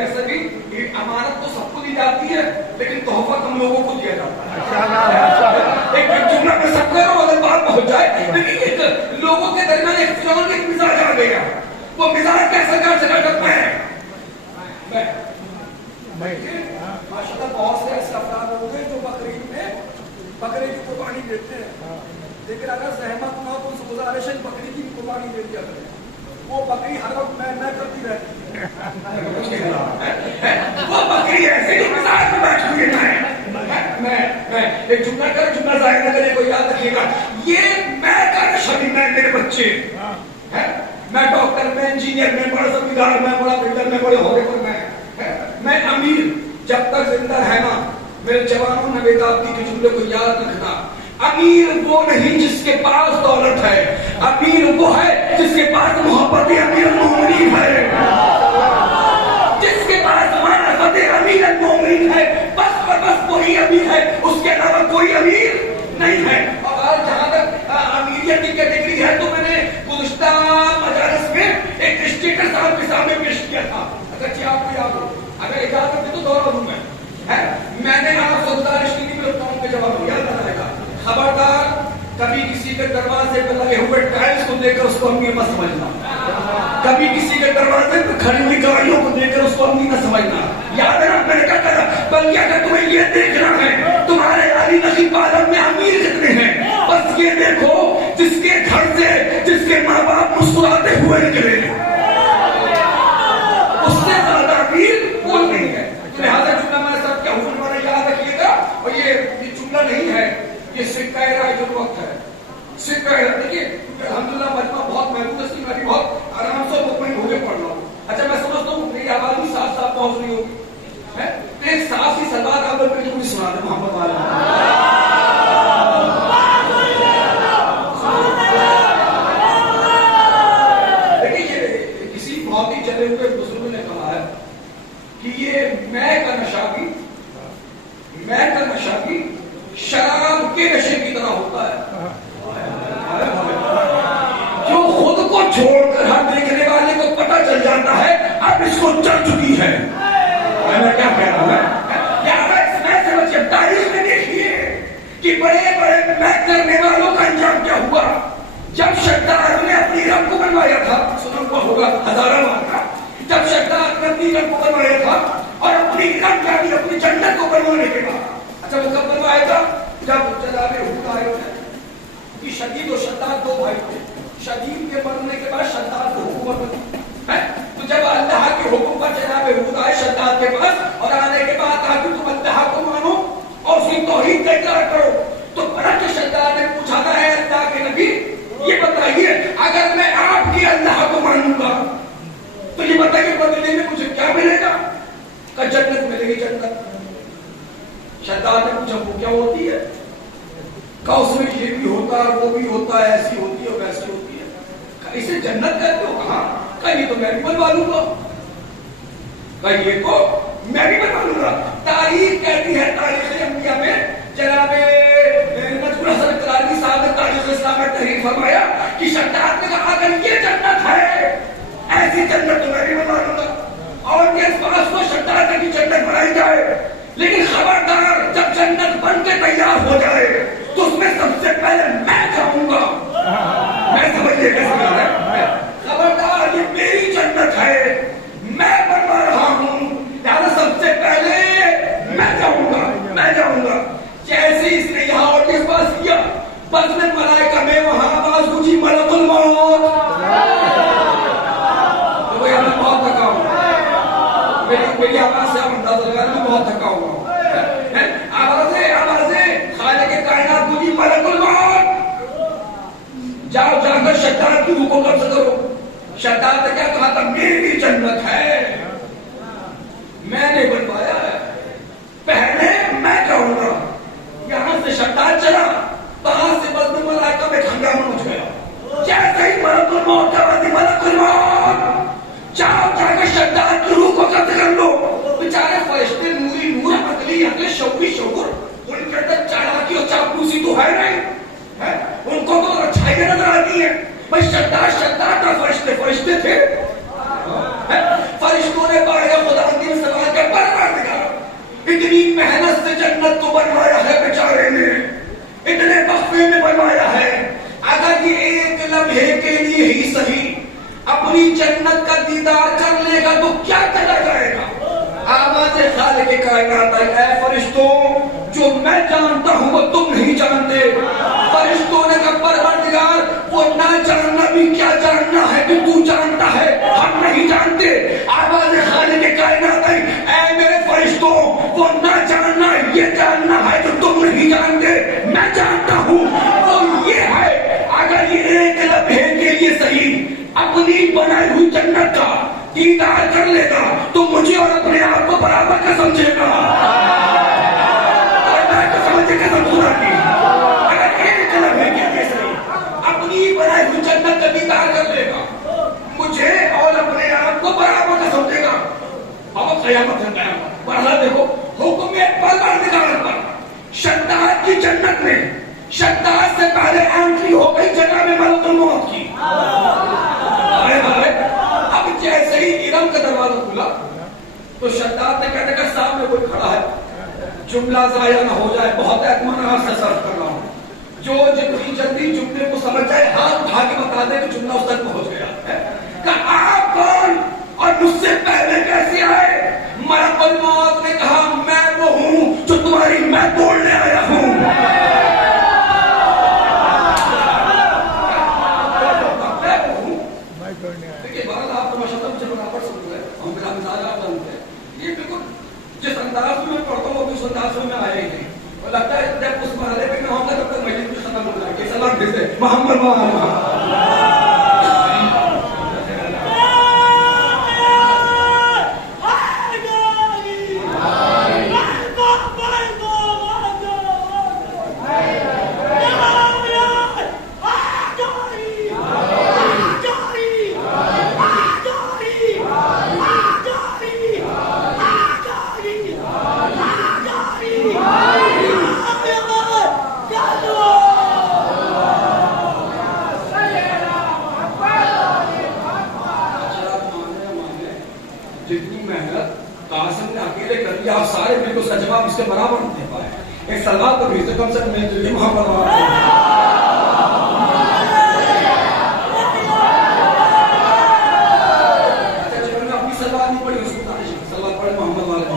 वैसे भी अमानत तो सबको दी जाती है, लेकिन तोहफा कम लोगों को दिया जाता है। एक जुमला में सब करो अगर बात पहुंच जाए, लेकिन एक लोगों के दरमियान एक फिरौन एक मिजाज आ गया। वो मिजाज कैसा कर सकता है? माशाल्लाह बहुत से ऐसे अफराद होंगे जो बकरीद में बकरे की कुर्बानी देते हैं, लेकिन अगर सहमत ना तो उस गुजारिश बकरी की कुर्बानी दे दिया करें। वो बकरी हर वक्त मैं करती रहती है। वो बकरी ऐसे ही मिजाज में बैठी हुई है। मैं एक जुमला जाहिर न करे, कोई याद रखिएगा, ये मैं का नशा भी मैं, मेरे बच्चे है, मैं डॉक्टर, मैं इंजीनियर, मैं बड़ा जमींदार, मैं बड़ा बिल्डर, मैं बड़े होने पर मैं अमीर जब तक जिंदा रहना। मेरे जवानों नवेद आपकी के जुमले को याद रखना, अमीर वो नहीं जिसके पास दौलत है, अमीर वो है जिसके पास मोहब्बत अमीर मोमिनीन है, जिसके पास मानवत अमीर मोमिनीन है, बस वही अमीर है, उसके अलावा कोई अमीर नहीं है। और जहां तक अमीरियत की कैटेगरी है, तो मैंने गुज़िश्ता मजालिस में एक स्टेटस आपके सामने पेश किया था, अगर आपको याद हो, अगर इजाजत दे तो दोहरा दूं मैं। मैंने आप के जवाब याद रहेगा, खबरदार कभी किसी के दरवाजे पर लगे हुए टाइल्स को देखकर उसको अमीर मत समझना, कभी किसी के दरवाजे पर खड़ी हुई गाड़ियों को देखकर उसको अमीर न समझना। याद है ना मैंने क्या कहा? बल्कि अगर तुम्हें ये देखना है तुम्हारे अली नसीब आलम में अमीर कितने हैं, बस ये देखो जिसके घर से जिसके माँ बाप मुस्कुराते हुए निकले, उससे ज्यादा अमीर कोई नहीं है। लिहाजा जुमला हमारे साथ क्या हुआ याद रखिएगा। और ये जुमला नहीं है, ये सिक्का राय जो वक्त है, सिक्का देखिए अल्हम्दुलिल्लाह मजमा बहुत महबूब है, मैं भी बहुत आराम से मुकम्मल हो गए पढ़ रहा हूँ। अच्छा मैं समझता हूँ मेरी आवाज भी साफ साफ पहुंच रही होगी, है तो एक साफ सी सलवार आप लोग जो सुना दे मोहम्मद वाले। देखिए ये किसी बहुत ही चले हुए बुजुर्ग ने कहा है कि ये मैं का नशा भी शराब के नशे की तरह होता है, जो खुद को छोड़कर हर देखने वाले को पता चल जाता है अब इसको चल चुकी है। मैं क्या कह रहा हूं? समझिए तारीख में देखिए कि बड़े बड़े मैं करने वालों का अंजाम क्या हुआ। जब शद्दाद ने अपनी रब को बनवाया था, सुना हुआ होगा हजारा का, जब शद्दाद ने अपनी रब को बनवाया था और अपनी रब जानी अपनी जन्नत को बनवाने के बाद, अच्छा वो कब बनवाया था? जब जनाब हूद आए थे कि शदीद और शद्दाद दो भाई थे, शदीद के मरने के बाद शद्दाद को हुकूमत बनी है। तो जब अल्लाह के हुक्म पर जनाब हूद आए शद्दाद के पास और आने के बाद कहा कि तुम अल्लाह को मानो और उसकी तौहीद का इकरार करो, तो परख शद्दाद ने पूछा था है अल्लाह के नबी ये बताइए अगर मैं आपकी अल्लाह को मानूंगा तो ये बताइए बदले में मुझे क्या मिलेगा? का जन्नत मिलेगी, जन्नत। शद्दाद ने पूछा वो क्या होती है? का उसमें ये भी होता है वो भी होता है, ऐसी होती है वैसी होती है। इसे जन्नत कहते हो? कहा ये तो मैं भी बनवा लूंगा, ये तो मैं भी बनवा लूंगा। तारीख कहती है, तारीख अंबिया में जनाब मजबूर हसन करारी साहब ने तारीख इस्लाम में तहरीर फरमाया कि शद्दाद ने कहा अगर ये जन्नत है ऐसी जन्नत तो मैं भी बनवा लूंगा, और इस बात को शद्दाद की जन्नत बनाई जाए। लेकिन खबरदार जब जन्नत बन के तैयार हो जाए तो उसमें सबसे पहले मैं जाऊंगा। मैं समझिए कैसे है? खबरदार ये मेरी जन्नत है, मैं बनवा रहा हूं, यानी सबसे पहले मैं जाऊंगा। जैसे इसने यहाँ और किस पास किया, बस में मलाइका में वहां आवाज गूंजी मलकुल मौत। तो भाई मैं बहुत थका हूं, मेरी आवाज से आप अंदाजा लगा मैं बहुत थका हुआ हूं। आवाजें खाने के कायनात गूंजी मलकुल मौत। जाओ जाकर शद्दाद की रूह को कब्जा करो। शद्दाद ने क्या कहा था? मेरी जन्नत है, मैंने बनवाया है, पहले मैं जाऊंगा। यहां से शद्दाद चला, वहां से बदन मलाइका में हंगामा मच गया। जैसे ही मलकुल मौत का मलकुल मौत, जाओ जाकर शद्दाद की रूह को कब्जा कर लो। बेचारे फरिश्ते नूरी नूर अकली अकल शऊरी शऊर, उनके अंदर चालाकी और चापलूसी तो है नहीं, है उनको तो अच्छाइयां नजर आती है। भाई शद्दाद का फरिश्ते थे, फरिश्तों ने बारगाह खुदा जन्नत को बनवाया है बेचारे ने, इतने वक्फे में बनवाया है। अगर ये एक लम्हे के लिए ही सही अपनी जन्नत का दीदार कर लेगा तो क्या चला जाएगा। आवाज़ खालिक कायनात है, ऐ फरिश्तों, जो मैं जानता हूं वो तुम नहीं जानते। फरिश्तों ने कहा परवरदिगार, वो ना जानना भी क्या जानना है कि तू जानता है, हम नहीं जानते। आवाज़ खालिक कायनात है, ऐ मेरे फरिश्तों, वो ना जानना ये जानना है जो तुम नहीं जानते, मैं जानता हूं। वो ये है, अगर ये एक लम्हे के लिए सही अपनी बनाई हुई जन्नत का दीदार कर लेगा तो मुझे और अपने आप को बराबर का समझेगा। और मैं तो समझे कसम खुदा की, अगर एक लम्हे के लिए सही अपनी बनाई हुई जन्नत का दीदार कर लेगा, मुझे और अपने आप को बराबर का समझेगा। अब क़यामत है, क़यामत बढ़ा देखो, हुक्म परवरदिगार पर शद्दाद की जन्नत में शद्दाद से पहले एंट्री हो गई जगह में मलकुल मौत की। अब जैसे ही इरम का दरवाजा खुला तो शद्दाद ने कहने का सामने कोई खड़ा है, जुमला जाया ना हो जाए, बहुत एतमानात से सर्व कर रहा हूं, जो जितनी जल्दी जुमले को समझ जाए हाथ उठा के बता दे कि जुमला उस तक पहुंच गया है। आप कौन और मुझसे पहले कैसे आए। मलकुल मौत ने कहा मैं वो हूं जो तुम्हारी मैं तोड़ने आया हूं। जिस अंदाज में मैं पढ़ता हूँ उस अंदाज में आया ही नहीं, और लगता है जब उस मरहले पे मैं होगा तब तक मस्जिद भी खत्म हो जाएगी। सलाम भेजे मोहम्मद आप सारे बिल्कुल उसका जवाब इसके बराबर नहीं दे पाए। एक सलाह तो भेज कम से कम मोहम्मद अपनी सलाह नहीं पड़ी, उसको सलाह पढ़े मोहम्मद वाले।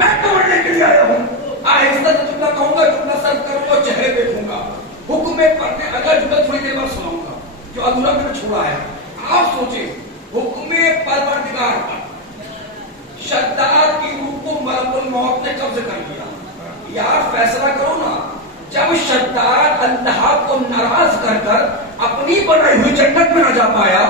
मैं तोड़ने के लिए आया हूं। आहिस्ता से जुमला कहूंगा, जुमला सर्व करूंगा, चेहरे देखूंगा, हुक्म पढ़ने अगर जुमला थोड़ी देर बाद सुनाऊंगा जो अधूरा मैंने छोड़ा है। आप सोचे हुक्म परवरदिगार पर शद्दाद की रूह को मलकुल मौत ने कब्ज कर लिया। यार फैसला करो ना, जब शद्दाद अल्लाह को नाराज कर कर अपनी बनाई हुई जन्नत में न जा पाया,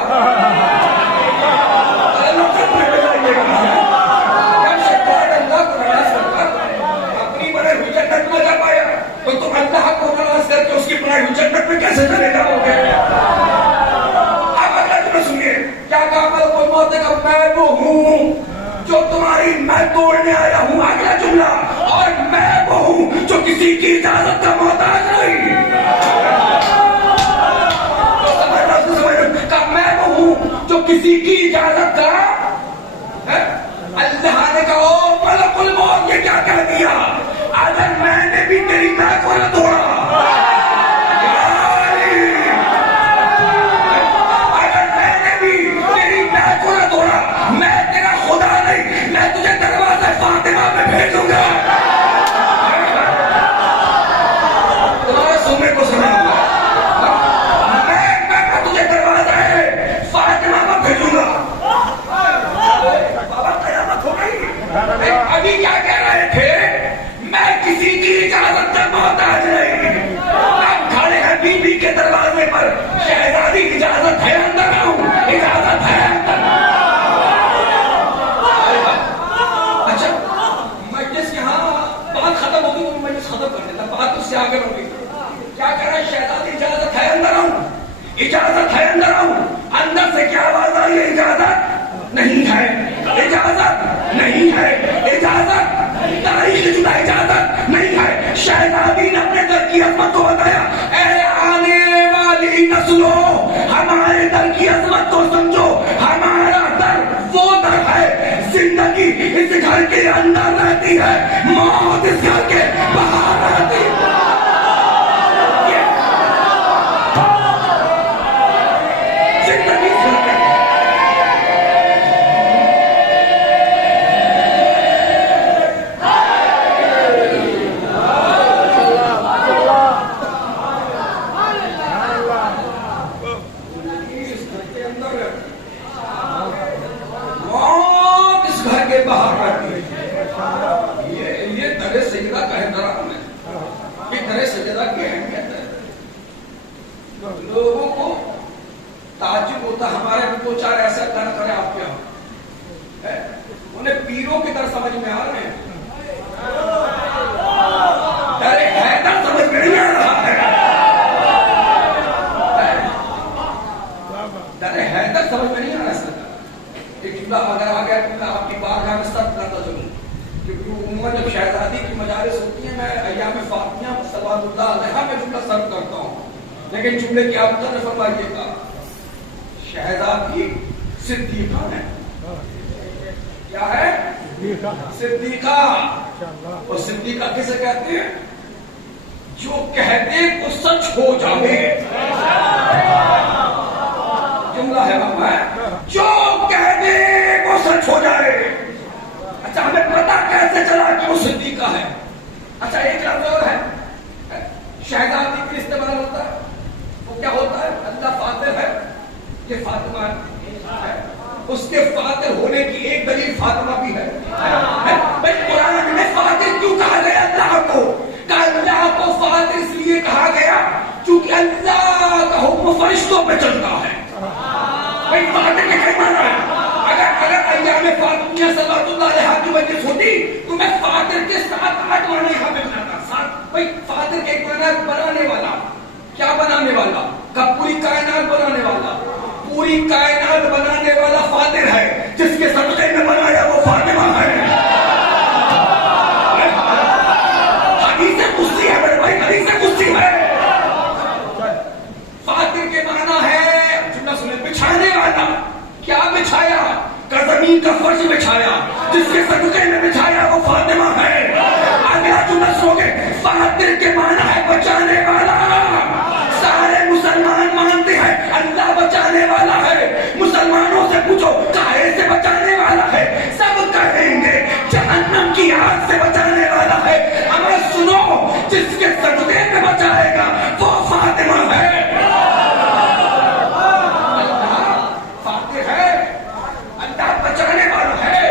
तो तुम अल्लाह को नाराज करके उसकी बनाई हुई जन्नत में कैसे चले जाओगे। अब अगला जुमला सुनिए, क्या कहा मलकुल मौत ने, मैं वो हूं जो तुम्हारी मैं तोड़ने आया हूं। अगला जुमला, और मैं वो हूं जो किसी की इजाजत का मोहताज नहीं। तो समझ मैं वो हूं जो किसी की इजाजत का है? अल्लाह ने कहा ओ मलकुल मौत ये क्या कह दिया, अगर मैंने भी तेरी मैं को न तोड़ा, अगर मैंने भी तेरी मैं को न तोड़ा, मैं तेरा खुदा नहीं, गुमशुदा इजाजत नहीं है। शहजादी ने अपने दर की अजमत को बताया, ऐ आने वाली नस्लों, हमारे दर की अजमत को समझो। हमारा दर वो दर है, जिंदगी इस घर के अंदर रहती है, मौत इस घर के बाहर रहती है। लोगों को ताज्जुब होता, हमारे दो चार ऐसा कर करे आप क्या है, उन्हें पीरों की तरह समझ में आ रहे हैं, डरे हैदर समझ में नहीं आ रहा है, डरे हैदर समझ में नहीं आ रहा है। एक जुमला अगर आ गया तो मैं आपकी बारगाह में सब करता चलूं, क्योंकि उम्र जब शहजादी की मजालिस होती है, मैं अय्याम फातिमा सल्लल्लाहु अलैहा में जुमला सर्व करता हूं, लेकिन जुमले की आप कदर फरमाइएगा। शहजादी सिद्दीका है, क्या है? सिद्दीका। और सिद्दीका किसे कहते हैं? जो कहते को सच हो जावे। जुमला है बाबा, जो कहते को सच हो जाए। अच्छा, हमें पता कैसे चला कि वो सिद्दीका है? अच्छा, एक लफ्ज और है, शहजादी के इस्तेमाल होता है, वो क्या होता है? अल्लाह फातिर है, ये फातिमा है, उसके फातिर होने की एक दलील फातिमा भी है। भाई कुरान में फातिर क्यों कहा गया अल्लाह को? अल्लाह को फातिर इसलिए कहा गया क्योंकि अल्लाह का हुक्म फरिश्तों पे चलता है। भाई फातिर के क्या माना है? अगर अय्याम फातिमा सल्लल्लाहु अलैहा की वजह होती तो मैं फातिर के 7-8 माने यहाँ पे बनाता। भाई फातिर के एक माना बनाने वाला, क्या बनाने वाला? कब? पूरी कायनात बनाने वाला। पूरी कायनात बनाने वाला फातिर है, जिसके सदक़े में बनाया वो फातिमा है। हदीस कुदसी है मेरे भाई, हदीस कुदसी है। फातिर के माना है, जुमला सुने, बिछाने वाला। क्या बिछाया? का जमीन का फर्श बिछाया, जिसके सदक़े में बिछाया वो फातिमा है। अगला जुमला सुनोगे, फातिर के माना है बचाने वाला। सारे मुसलमान मानते हैं अल्लाह बचाने वाला है। मुसलमानों से पूछो काहे से बचाने वाला है, सब कहेंगे जहन्नम की आग से बचाने वाला है। हमें सुनो, जिसके सजदे में बचाएगा वो फातिमा है। अल्लाह फातिर है, अल्लाह बचाने वाला है,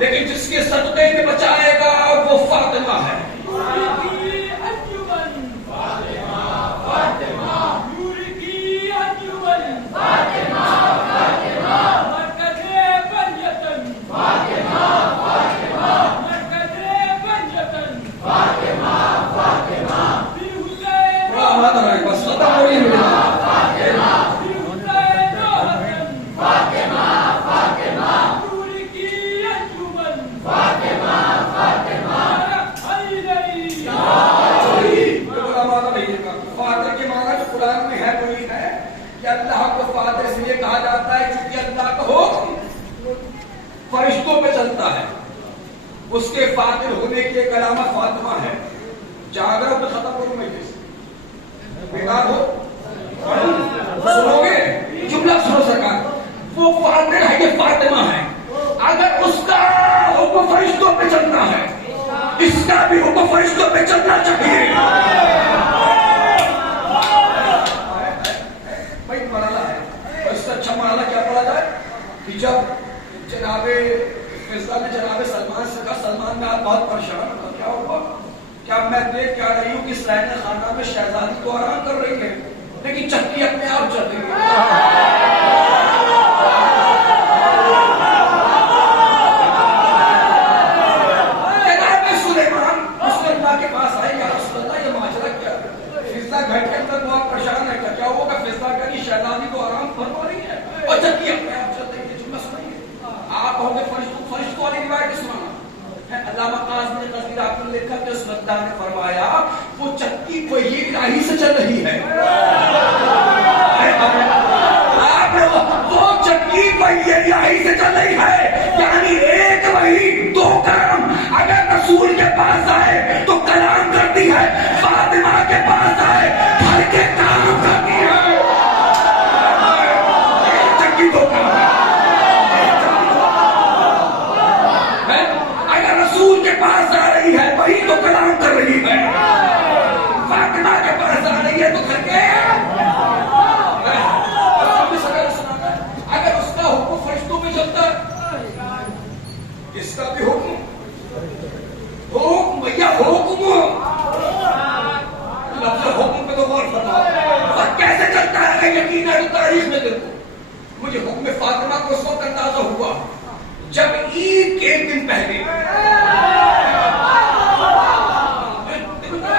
लेकिन जिसके सजदे में बचाएगा वो फातिमा है। फरिश्तों पे चलता है, उसके फातिर होने की एक अलामत फातिमा है। जागरण पे खत्म करूं मैं, बेकार हो सुनोगे? जुमला सुनो सरकार, वो फातिर है, ये फातिमा है। अगर उसका हुक्म फरिश्तों पे चलता है, इसका भी हुक्म फरिश्तों पे चलना चाहिए। भाई मरला है, और इससे अच्छा मरला क्या पड़ा जाए कि जब जनाबे फिजा ने जनाबे सलमान से कहा, सलमान में आप बहुत परेशान हो, क्या हुआ? क्या मैं देख क्या रही हूँ कि सैन खाना में शहजादी तो आराम कर रही है, लेकिन चक्की अपने आप चल रही है। जनाबे सुलेमान मुसलमान के पास आए, या रसूलल्लाह ये माजरा क्या है? फिजा घर के अंदर बहुत परेशान है, क्या होगा? फिजा कह शहजादी तो आराम फरमा रही है और चक्की अपने आप चल रही है। जुम्मा सुनाइए आप, कहोगे फरिश्तों वाली रिवायत सुनाना है। अल्लामा काज़ी डॉक्टर लेखक ने सुनता ने फरमाया वो चक्की को ये इलाही से चल रही है। वो चक्की वही इलाही से चल रही है, यानी एक वही दो काम। अगर रसूल के पास आए तो कलाम करती है, फातिमा के पास आए घर के काम करती है। चक्की दो काम है। अगर रसूल के पास आ रही है वही तो कलाम कर रही है, फातिमा के पास आ रही है तो घर के। अगर उसका हुक्म फरिश्तों पे चलता है, इसका भी हुक्म भैया हुक्म लफ्ज़ हुक्म पे तो गौर फरमाओ। और कैसे चलता है अगर यकीन है तो तारीख में देखो। मुझे हुक्म फातिमा को उस वक्त अंदाजा हुआ जब ईद के एक दिन पहले,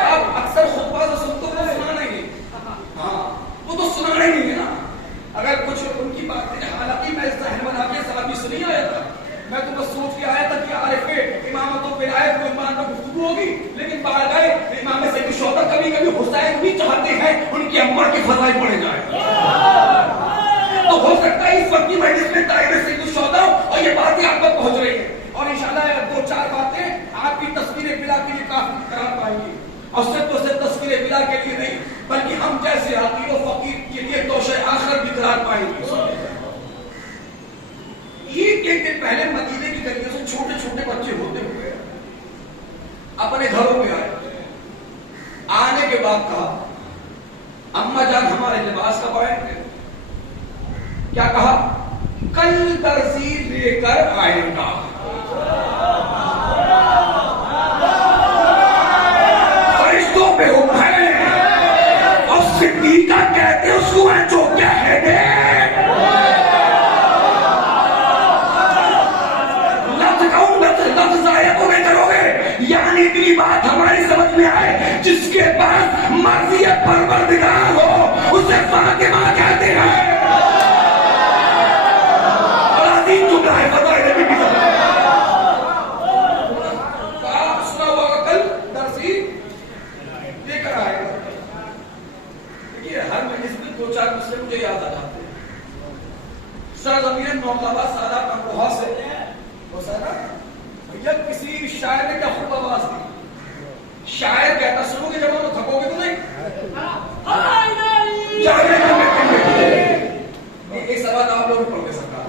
आप अक्सर खुतबा तो सुनते हो, सुनाना ही नहीं। हाँ, वो तो सुनाना ही नहीं है ना। अगर कुछ उनकी बातें, हालांकि मैं जहन बना के साहब से नहीं आया था, मैं तो बस सोच के आया था कि आरिफे इमामतों पे आए तो इमाम में गुफ्तगू होगी, लेकिन बाहर गए इमाम से शौदा कभी कभी हुसैन भी चाहते हैं उनकी अम्मा की फजाई पड़ जाए। तो हो सकता है इस वक्त की मजलिस में तारीफ से शौदा और ये बातें आप तक पहुंच रही है, और इंशाल्लाह दो चार बातें आपकी तस्वीर बिला के लिए काफी करा पाएंगी। और सिर्फ तस्वीर बिला के लिए नहीं, बल्कि हम जैसे हकीर और फकीर के लिए तोशे आखिरत भी करा पाएंगे। एक दिन पहले मदीने की गलियों से छोटे छोटे बच्चे होते हुए अपने घरों में आए। आने के बाद कहा, अम्मा जान हमारे लिबास का बयान करें। क्या कहा? कल दर्जी लेकर आएगा। फरिश्तों पे हुक्म है और सिद्दीका कहते उसको जो क्या है यानी इतनी बात हमारी समझ में आए, जिसके पास मर्जी परवरदिगार हो उसे फातिमा कहते हैं। और अजीम जुमला है, फतवा नबी की सुना होगा, कल दर्जी लेकर आएगा। देखिए हर मजलिस में दो चार दूसरे मुझे याद आ जाते हैं। सरजमीन नौकाबा सारा अमरोहा से वो सारा भैया किसी शायर ने क्या खूब आवाज दी। शायर कहता सुनोगे जब हम थकोगे तो नहीं, एक सवाल आप लोग पढ़ोगे सरकार।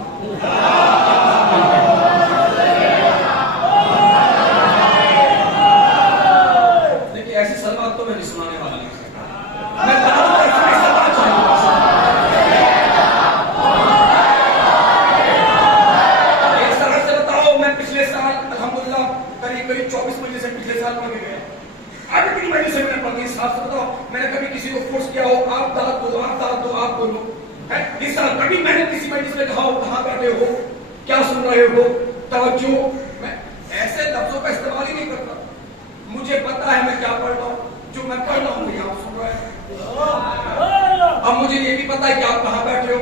देखिए ऐसी सलवार तो मैं नहीं सुनाने वाला नहीं सरकार। मैं पिछले साल अल्हम्दुलिल्लाह करीब 24 महीने से पिछले साल पढ़ के गया। अब इतनी महीने से मैंने पढ़ी, साफ से बताओ मैंने कभी किसी को फोर्स किया हो आप दाद दो आप बोलो है? इस साल कभी मैंने किसी महीने से कहा हो कहाँ बैठे हो, क्या सुन रहे हो, तवज्जो। मैं ऐसे लफ्जों का इस्तेमाल ही नहीं करता। मुझे पता है मैं क्या पढ़ रहा हूँ, जो मैं पढ़ रहा हूँ आप सुन रहे हैं। अब मुझे ये भी पता है कि आप कहाँ बैठे हो,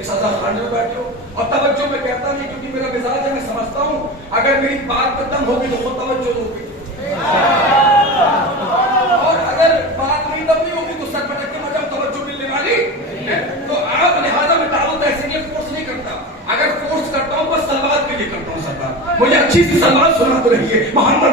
इस खाने में बैठे हो। और तवज्जो मैं कहता नहीं क्योंकि मेरा मिजाज है, मैं समझता हूँ अगर मेरी बात खत्म होगी तो खुद तवज्जो होगी, और अगर बात नहीं दम नहीं होगी तो सर पटक के मजा तवज्जो मिलने वाली है। तो आप लिहाजा में दावत ऐसे लिए फोर्स नहीं करता। अगर फोर्स करता हूँ बस सलवात के लिए करता हूँ। सरकार मुझे अच्छी सी सलवात सुना तो रही है। मोहम्मद